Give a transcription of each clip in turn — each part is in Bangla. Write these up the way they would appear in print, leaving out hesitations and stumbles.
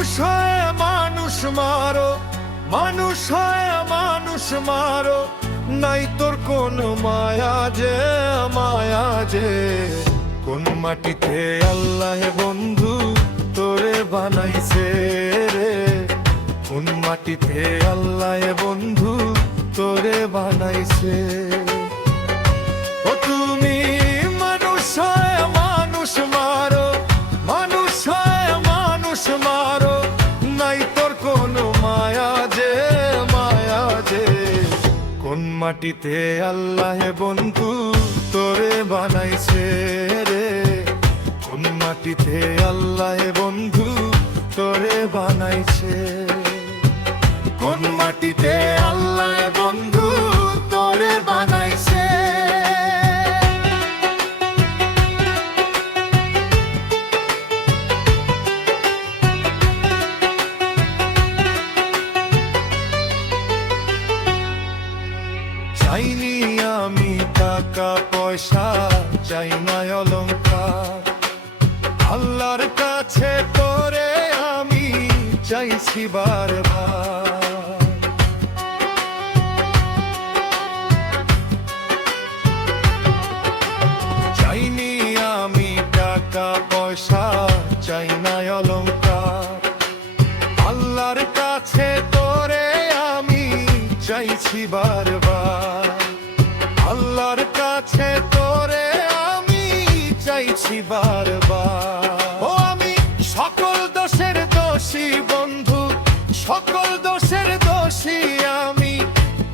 মানুষ হয় মানুষ মারো, মানুষ হয় মানুষ মারো, নাই তোর কোন মায়া যে, মায়া যে। কোন মাটিতে আল্লাহ বন্ধু তোরে বানাইছে রে, কোন মাটিতে আল্লাহ বন্ধু তোরে বানাইছে। ও তুমি মানুষ হয় মানুষ মারো, মানুষ হয় মানুষ মারো, নাই তোর কোন মায়া যে, মায়া যে। কোন মাটিতে আল্লাহ বন্ধু তোরে বানাইছে রে, কোন মাটিতে আল্লাহ বন্ধু তোরে বানাইছে। কোন মাটিতে আল্লাহ বন্ধু তোরে বানাইছে। চাইনি আমি টাকা পয়সা, চাই না অলংকার, আল্লাহর কাছে তোরে আমি চাইছি বারবার। চাইনি আমি টাকা পয়সা, চাই না অলংকার, আল্লাহর কাছে তোরে আমি চাইছি বারবার। আল্লাহর কাছে তোরে আমি চাইছি বারবার। ও আমি সকল দোষের দোষী বন্ধু, সকল দোষের দোষী আমি,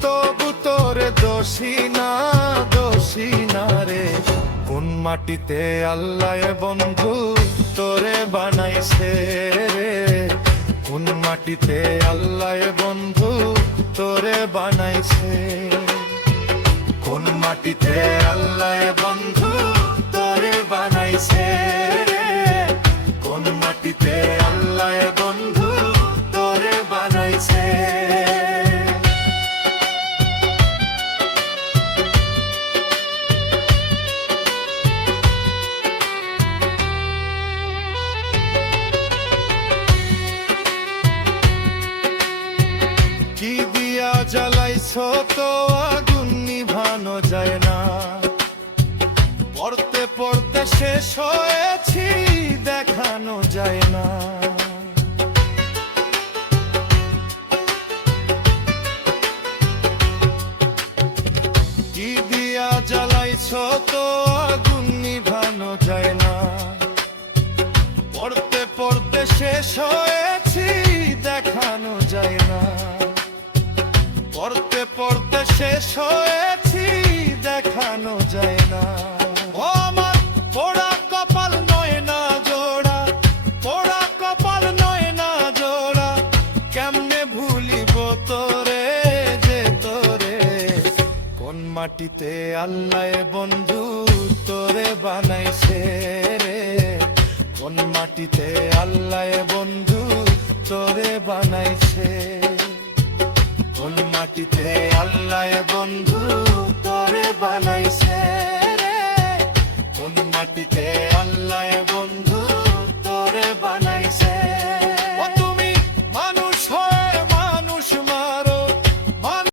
তবু তোরে দোষী না, দোষী না রে। কোন মাটিতে আল্লাহ বন্ধু তোরে বানাইছে রে, কোন মাটিতে আল্লাহ বন্ধু তোরে বানাইছে। কোন মাটিতে আল্লাহ বন্ধু তোরে বানাইছে রে, কোন মাটিতে আল্লাহ বন্ধু তোরে বানাইছে। কি দিয়া জ্বালাইছো তো আগুন নিভানো যায় না, পড়তে পড়তে শেষ হয়েছি দেখানো যায় না। কি দিয়া জ্বালাইছো তো আগুন নিভানো যায় না, পড়তে পড়তে শেষ হয়েছি দেখানো যায় না। পড়তে পড়তে শেষ হয়েছি দেখানো যায় না। ও আমার পোড়া কপাল নয় না জোড়া, পোড়া কপাল নয় না জোড়া, কেমনে ভুলিব তোরে যে তোরে। কোন মাটিতে আল্লাহ বন্ধু তোরে বানাইছে রে, কোন মাটিতে আল্লাহ বন্ধু তোরে বানাইছে। কোন মাটিতে আল্লাহ বন্ধু তোরে বানাইছে রে।